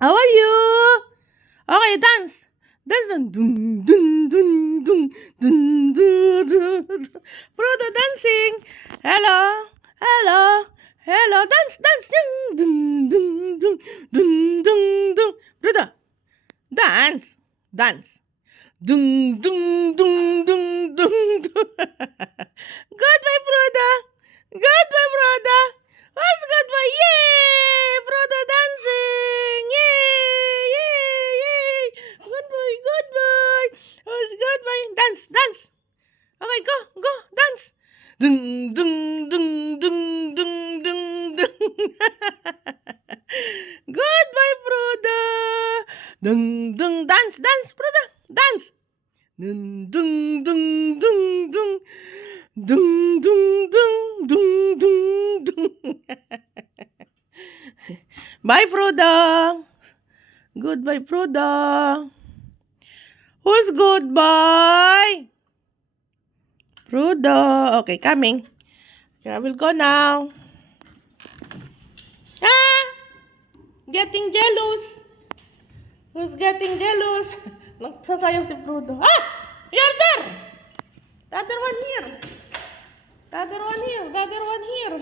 How are you? Okay, dance. Dance dun dun dun dun dun dun dun dun. Frodo dancing. Hello. Hello. Hello. Dance, dance. Dun dun dun dun dun dun. Frodo, dance. Dance. Dung dung dung dung dung dung. Good boy, Frodo. Good boy, Frodo. What's good boy? Yay! Frodo dancing. Yay! Yay! Yay! Good boy, good boy. Who's good boy? Dance, dance. Okay, go, go, dance. Dung dung dung dung dung dung dung. Good boy, Frodo. Dung dung dance, dance, Frodo. Dance. Dung dung dung dung dung dung dung dung dung dung dung. Bye, Frodo. Goodbye, Frodo. Who's goodbye? Frodo. Okay, coming. Okay, I will go now. Ah! Getting jealous. Who's getting jealous? Nagsasayaw si Frodo. Ah! You're there! The other one here. The other one here. The other one here.